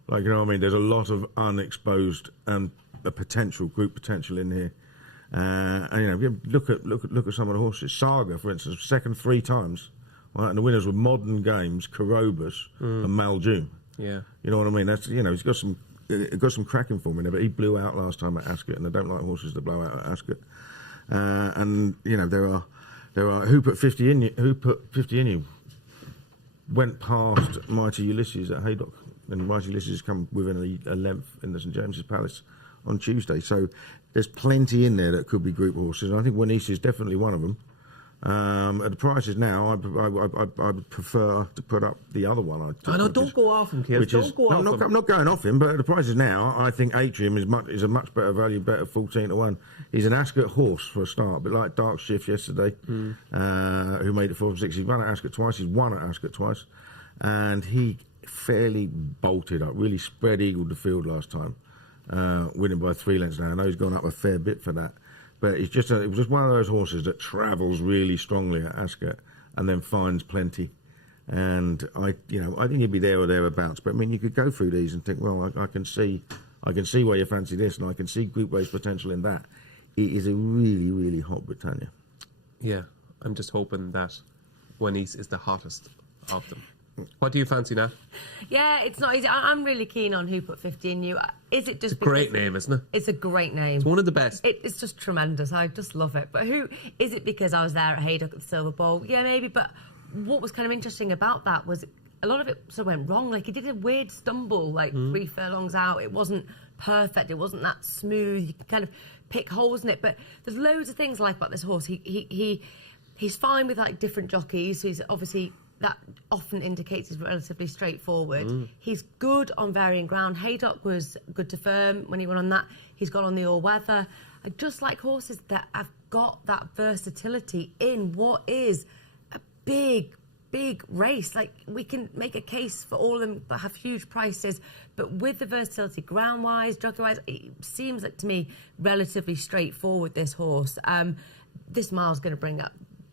Like, you know what I mean? There's a lot of unexposed and a group potential in here. And, you know, you look at some of the horses. Saga, for instance, second 3 times. Right? And the winners were Modern Games, Carobus, and Maljoon. Yeah. You know what I mean? That's, you know, he's got some cracking form in there, but he blew out last time at Ascot, and I don't like horses that blow out at Ascot. And, you know, there are who put 50 in you went past Mighty Ulysses at Haydock. And Mighty Ulysses come within a length in the St James's Palace on Tuesday. So there's plenty in there that could be group horses. And I think Wanice is definitely one of them. At the prices now, I would prefer to put up the other one. Don't go off him, Keels. I'm not going off him, but at the prices now, I think Atrium is a much better value bet at 14 to 1. He's an Ascot horse for a start, but like Dark Shift yesterday, who made it 4 from 6. He's run at Ascot twice. He's won at Ascot twice, and he fairly bolted up, really spread eagled the field last time, winning by 3 lengths now. I know he's gone up a fair bit for that, but it was just one of those horses that travels really strongly at Ascot and then finds plenty. And I think he'd be there or thereabouts. But I mean, you could go through these and think, well, I can see why you fancy this, and I can see group race potential in that. It is a really, really hot Britannia. Yeah, I'm just hoping that Wanice is the hottest of them. What do you fancy now? Yeah, it's not easy. I'm really keen on Who Put 50 in You. Is it just It's a great name, isn't it? It's a great name. It's one of the best. It's just tremendous. I just love it. But who is it? Because I was there at Haydock at the Silver Bowl. Yeah, maybe. But what was kind of interesting about that was a lot of it sort of went wrong. Like, he did a weird stumble, like 3 furlongs out. It wasn't perfect. It wasn't that smooth. You can kind of pick holes in it. But there's loads of things I like about this horse. He's fine with like different jockeys. So he's obviously, that often indicates he's relatively straightforward. He's good on varying ground. Haydock was good to firm when he went on that. He's gone on the all-weather. I just like horses that have got that versatility in what is a big race. Like, we can make a case for all of them that have huge prices, but with the versatility ground-wise, jockey-wise, it seems like to me relatively straightforward, this horse. This mile's going to bring up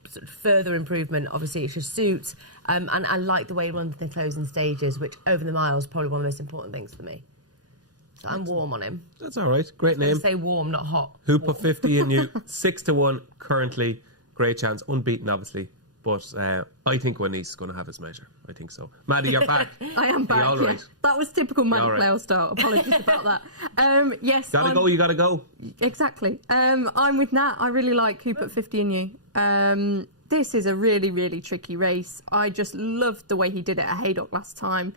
sort of further improvement. Obviously, it should suit, and I like the way he runs the closing stages, which over the mile is probably one of the most important things for me. So I'm warm on him. That's all right. Great name. Say warm, not hot. Who Put 50 in You? 6 to 1 currently. Great chance. Unbeaten, obviously. But I think Wanice is going to have his measure. I think so. Maddie, you're back. I am back. all right? Yeah. That was typical Maddy all right? Playle style. Apologies about that. Yes. You gotta go. Exactly. I'm with Nat. I really like Who Put 50 in You. This is a really, really tricky race. I just loved the way he did it at Haydock last time.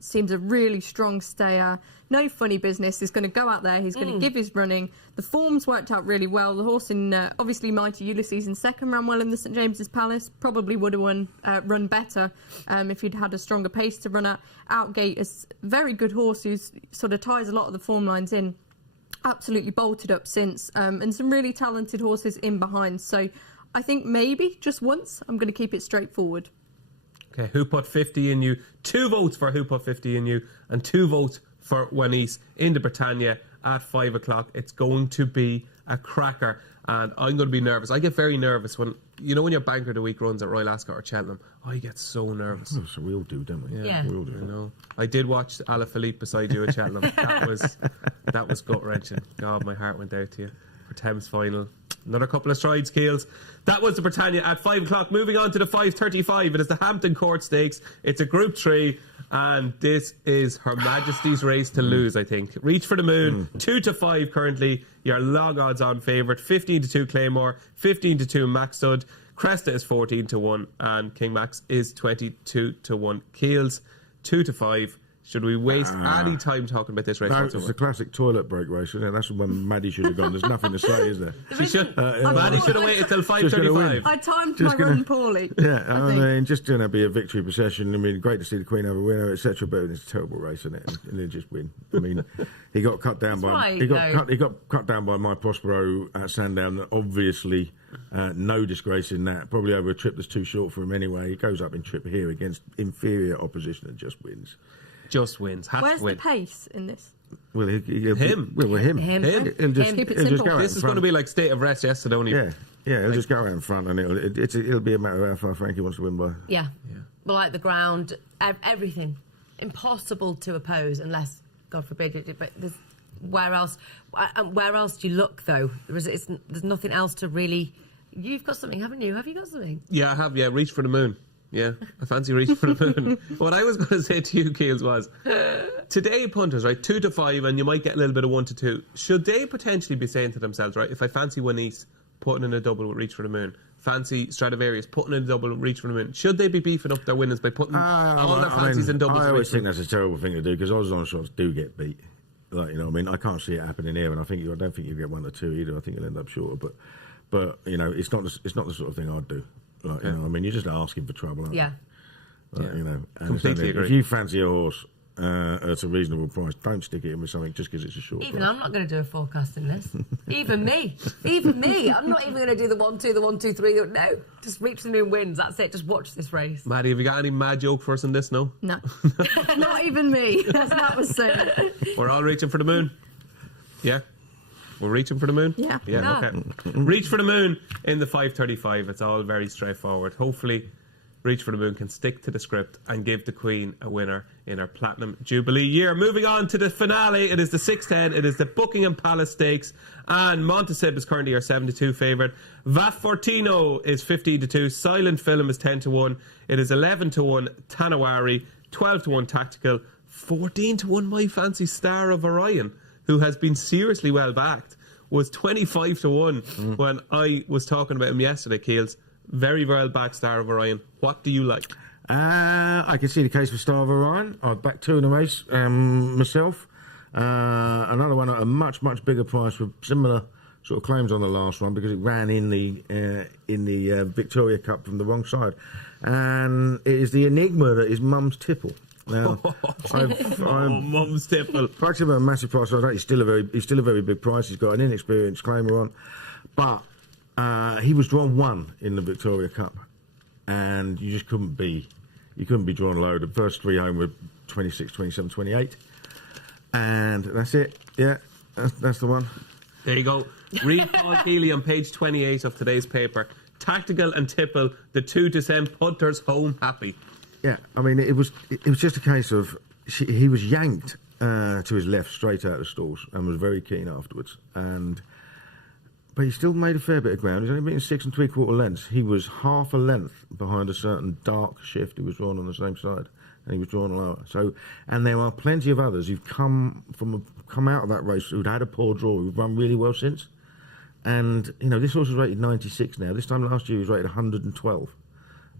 Seems a really strong stayer. No funny business. He's going to go out there. He's going to give his running. The form's worked out really well. The horse in, obviously, Mighty Ulysses in second ran well in the St James's Palace. Probably would have run better if he'd had a stronger pace to run at. Outgate is a very good horse who sort of ties a lot of the form lines in. Absolutely bolted up since. And some really talented horses in behind. So I think maybe just once I'm going to keep it straightforward. Okay, Who Put 50 in You? 2 votes for Who Put 50 in You and 2 votes for Wanice in the Britannia at 5 o'clock. It's going to be a cracker, and I'm going to be nervous. I get very nervous when your Banker of the Week runs at Royal Ascot or Cheltenham. I get so nervous. Oh, so we all do, don't we? Yeah. We all do. I know. I did watch Alaphilippe beside you at Cheltenham. That was gut-wrenching. God, my heart went out to you. for Thames final. Another couple of strides, Keels. That was the Britannia at 5 o'clock. Moving on to the 5:35. It is the Hampton Court Stakes. It's a Group 3, and this is Her Majesty's race to lose, I think. Reach for the Moon, 2-5 currently. Your long odds on favourite. 15-2 Claymore, 15-2 Max Stud. Cresta is 14-1, and King Max is 22-1. Keels, 2-5. Should we waste any time talking about this race? No, it's a classic toilet break race, isn't it? That's when Maddy should have gone. There's nothing to say, is there? She should. Maddy should have waited till 5:35. I timed my run poorly. Yeah, I mean, just going to be a victory procession. I mean, great to see the Queen have a winner, etc. But it's a terrible race, isn't it? And they just win. I mean, he got cut down he got cut down by My Prospero at Sandown. Obviously, no disgrace in that. Probably over a trip that's too short for him anyway. He goes up in trip here against inferior opposition and just wins. Just wins. Where's the pace in this? Well, him. He'll just Keep it go simple. out This in is front. going to be like State of Rest yesterday. Only. Yeah, he'll just go out in front, and it'll be a matter of how far Frankie wants to win by. Yeah. But like the ground, everything. Impossible to oppose unless, God forbid, but where else do you look, though? There's nothing else to really... You've got something, haven't you? Have you got something? Yeah, I have. Yeah, Reach for the Moon. Yeah, I fancy Reach for the Moon. What I was going to say to you, Keels, was today punters, right, 2-5, and you might get a little bit of 1-2. Should they potentially be saying to themselves, right, if I fancy One East, putting in a double with Reach for the Moon, fancy Stradivarius, putting in a double with Reach for the Moon, should they be beefing up their winners by putting all their fancies in doubles? I always think that's a terrible thing to do because odds on shots do get beat. Like, you know, I mean, I can't see it happening here, and I don't think you get 1 or 2 either. I think you'll end up shorter, but you know, it's not the sort of thing I'd do. Like, you know, I mean, you're just asking for trouble, aren't you? Like, you know, and completely agree. If you fancy a horse at a reasonable price, don't stick it in with something just because it's a short. Even price. I'm not going to do a forecast in this. Even me. I'm not even going to do the 1-2, the 1-2-3. No, just Reach for the Moon wins. That's it. Just watch this race. Maddie, have you got any mad joke for us in this? No. No, not even me. That was it. We're all reaching for the moon. Yeah. We're reaching for the moon? Yeah. Yeah. Okay. Reach for the Moon in the 5:35. It's all very straightforward. Hopefully, Reach for the Moon can stick to the script and give the Queen a winner in her Platinum Jubilee year. Moving on to the finale. It is the 6:10. It is the Buckingham Palace Stakes. And Montesib is currently our 7-2 favourite. Vat Fortino is 15-2. Silent Film is 10-1. It is 11-1 Tanawari. 12-1 Tactical. 14-1 My Fancy Star of Orion, who has been seriously well backed, was 25-1 when I was talking about him yesterday, Keels. Very well backed Star of Orion. What do you like? I can see the case for Star of Orion. I'd back 2 in the race myself. Another one at a much bigger price with similar sort of claims on the last one because it ran in the Victoria Cup from the wrong side, and it is the Enigma that is Mum's Tipple. Now, Mum's Tipple. Priced him at a massive price. He's still a very big price. He's got an inexperienced claimer on, but he was drawn 1 in the Victoria Cup, and you just couldn't be drawn low. The first 3 home were 26, 27, 28, and that's it. Yeah, that's the one. There you go. Read Paul Kealy on page 28 of today's paper. Tactical and Tipple, the 2 to send punters home happy. Yeah, I mean, it was just a case of he was yanked to his left straight out of the stalls and was very keen afterwards. But he still made a fair bit of ground. He's only beaten 6 3/4 lengths. He was half a length behind a certain dark shift who was drawn on the same side, and he was drawn lower. So, and there are plenty of others who've come out of that race who'd had a poor draw, who've run really well since. And you know, this horse was rated 96 now. This time last year he was rated 112.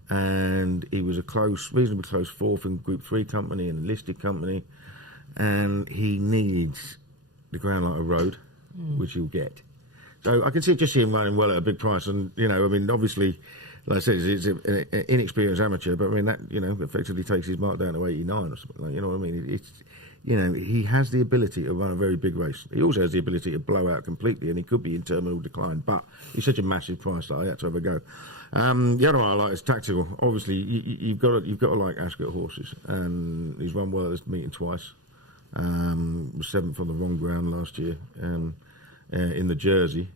And he was a reasonably close 4th in Group 3 company and listed company, and he needs the ground like a road, which he'll get. So I can see him running well at a big price, and you know, I mean, obviously, like I said, he's an inexperienced amateur, but I mean that effectively takes his mark down to 89 or something like. You know what I mean? It's he has the ability to run a very big race. He also has the ability to blow out completely, and he could be in terminal decline. But he's such a massive price that I had to have a go. The other one I like is Tactical. Obviously, you've got to like Ascot horses, and he's run well at this meeting twice. Was 7th on the wrong ground last year in the Jersey,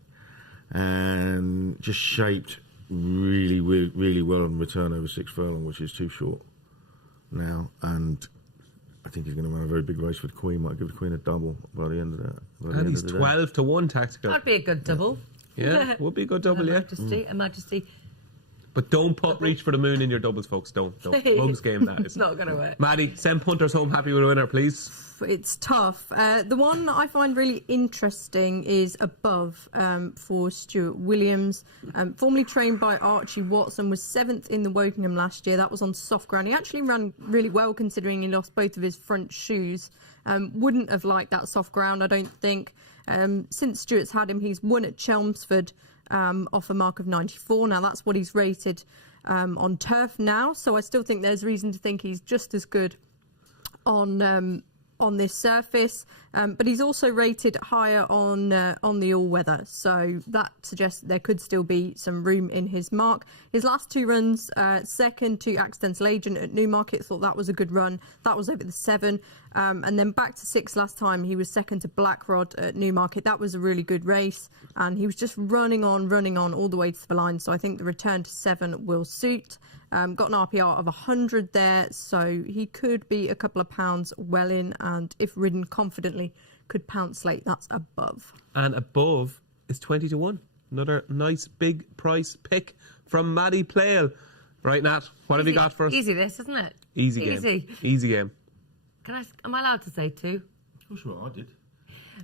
and just shaped really well on return over 6 furlong, which is too short now. And I think he's going to run a very big race for the Queen. Might give the Queen a double by the end of that. And he's 12 to 1 tactical. That'd be a good double. Yeah, would be a good double, yeah. A Majesty. But don't put Reach for the Moon in your doubles, folks. Don't. Mug's game, that is. It's not going to work. Maddie, send punters home happy with a winner, please. It's tough. The one that I find really interesting is Above for Stuart Williams. Formerly trained by Archie Watson, was 7th in the Wokingham last year. That was on soft ground. He actually ran really well considering he lost both of his front shoes. Wouldn't have liked that soft ground, I don't think. Since Stuart's had him, he's won at Chelmsford off a mark of 94. Now, that's what he's rated on turf now. So I still think there's reason to think he's just as good on this surface, but he's also rated higher on the all-weather, so that suggests that there could still be some room in his mark. His last 2 runs, second to Accidental Agent at Newmarket, thought that was a good run. That was over the 7, and then back to 6 last time. He was second to Blackrod at Newmarket. That was a really good race, and he was just running on all the way to the line, so I think the return to 7 will suit. Got an RPR of 100 there, so he could be a couple of pounds well in, and if ridden confidently, could pounce late. That's Above. And Above is 20 to 1. Another nice big price pick from Maddy Playle. Right, Nat, what have you got for us? Easy this, isn't it? Easy game. Easy game. Am I allowed to say 2? Oh, sure, I did.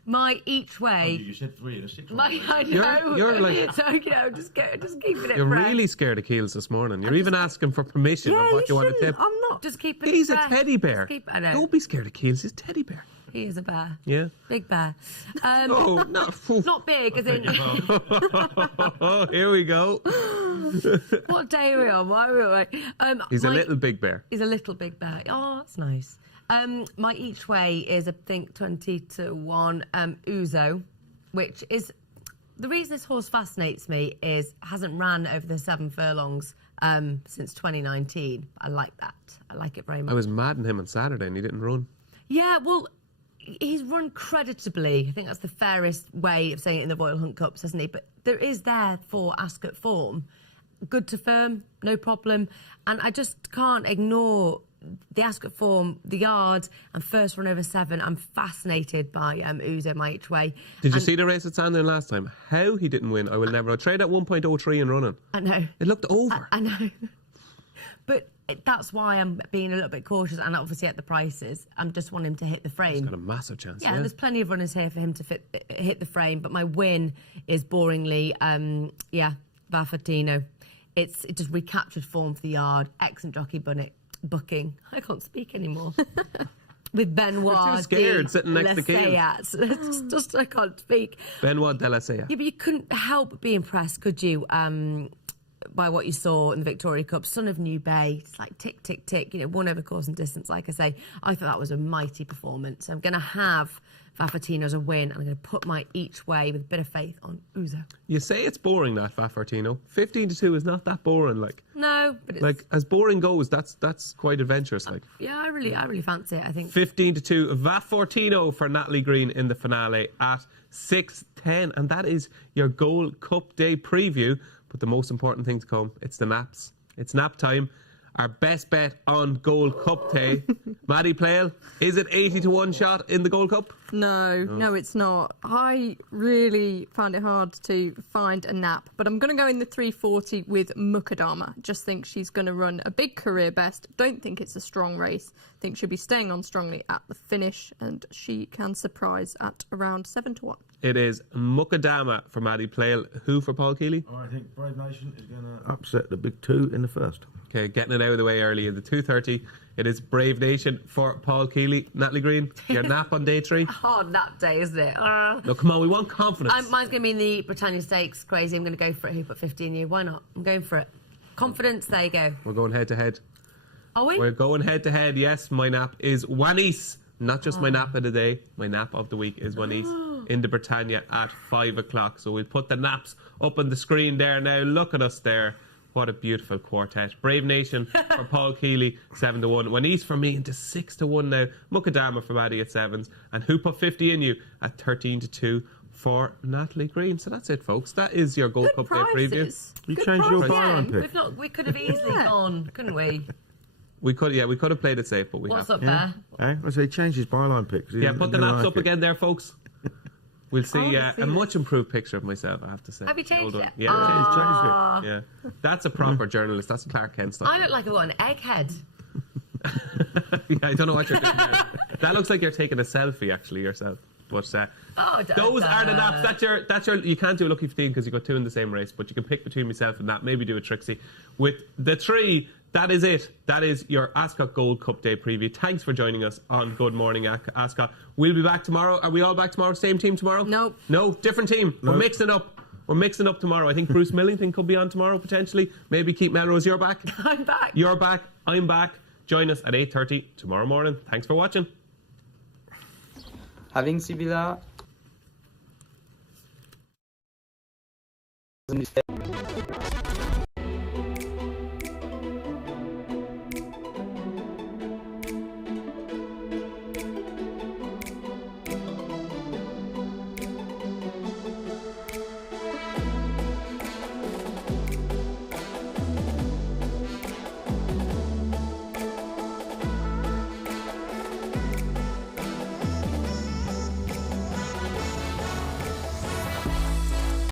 My each way. You said 3 and a 6. I know. You're like, so just keeping it. You're fresh. really scared of Keels this morning. You're even asking for permission of what you want to tip. I'm not. Just keep it. He's fresh. a teddy bear. I know. Don't be scared of Keels. He's a teddy bear. He is a bear. Yeah. Big bear. Oh no! Not big, as in. Oh, here we go. What day are we on? Why are we away? He's a little big bear. He's a little big bear. Oh, that's nice. My each way is, I think, 20 to 1 Ouzo, which is the reason this horse fascinates me is hasn't ran over the 7 furlongs since 2019. I like that. I like it very much. I was mad at him on Saturday and he didn't run. Yeah, well, he's run creditably. I think that's the fairest way of saying it in the Royal Hunt Cups, hasn't he? But there is there for Ascot form. Good to firm, no problem. And I just can't ignore the Ascot form, the yard, and first run over 7. I'm fascinated by Ouzo, my each way. Did you see the race at Sandon last time? How he didn't win, I will never know. Trade at 1.03 and running. I know. It looked over. I know. But that's why I'm being a little bit cautious, and obviously at the prices, I just want him to hit the frame. He's got a massive chance. Yeah, and there's plenty of runners here for him to hit the frame, but my win is boringly, Vaffatino. It just recaptured form for the yard. Excellent jockey booking. I can't speak anymore. With Benoit. You're too scared sitting next to Kealy. Just I can't speak. Benoit de la Sea. Yeah, but you couldn't help but be impressed, could you? By what you saw in the Victoria Cup, Son of New Bay, it's like tick, tick, tick, won over course and distance, like I say. I thought that was a mighty performance. I'm going to have Vaffatino as a win, and I'm going to put my each way with a bit of faith on Ouzo. You say it's boring, that Vaffatino. 15 to 2 is not that boring, like. No, but it's... Like, as boring goes, that's quite adventurous, like. Yeah, I really fancy it, I think. 15 to 2, Vaffatino for Natalie Green in the finale at 6:10, and that is your Gold Cup Day preview. But the most important thing to come, it's the naps. It's nap time. Our best bet on Gold Cup Day. Maddy Playle, is it 80 to 1 shot in the Gold Cup? No, it's not. I really found it hard to find a nap, but I'm going to go in the 340 with Mukadama. Just think she's going to run a big career best. Don't think it's a strong race. Think she'll be staying on strongly at the finish, and she can surprise at around 7 to 1. It is Mukadama for Maddy Playle. Who for Paul Kealy? I think Brave Nation is going to upset the big 2 in the first. Okay, getting it out of the way early in the 2:30. It is Brave Nation for Paul Kealy. Natalie Green, your nap on day 3. Hard nap day, isn't it? No, come on, we want confidence. Mine's going to be in the Britannia Stakes. Crazy, I'm going to go for it. Who put 50 in you? Why not? I'm going for it. Confidence, there you go. We're going head to head. Are we? We're going head to head. Yes, my nap is Wanis. Not just my nap of the day. My nap of the week is Wanis in the Britannia at 5 o'clock. So we'll put the naps up on the screen there now. Look at us there. What a beautiful quartet. Brave Nation for Paul Kealy, 7 to 1. Wanis for me into 6 to 1 now. Mukadama for Maddie at 7s. And who put 50 in you at 13 to 2 for Natalie Green. So that's it, folks. That is your Gold Cup Day preview. You changed your prices. byline pick. We could have easily gone, couldn't we? We could have played it safe, but we What's have. up there? I say he changed his byline pick. Yeah, put the naps up again there, folks. We'll see, wanna see a this. much improved picture of myself, I have to say. Have you The changed old one. it? Yeah, Ah. changed it. Yeah, that's a proper journalist. That's a Clark Kent style. I look like an egghead. Yeah, I don't know what you're doing there. That looks like you're taking a selfie, actually, yourself. But those are the naps. That's your. You can't do a lucky 15 because you got 2 in the same race, but you can pick between myself and that. Maybe do a Trixie with the 3. That is it. That is your Ascot Gold Cup Day preview. Thanks for joining us on Good Morning Ascot. We'll be back tomorrow. Are we all back tomorrow? Same team tomorrow? Nope. No, different team. We're mixing up. We're mixing up tomorrow. I think Bruce Millington could be on tomorrow potentially. Maybe Keith Melrose. You're back. I'm back. You're back. I'm back. Join us at 8:30 tomorrow morning. Thanks for watching. Having Sibila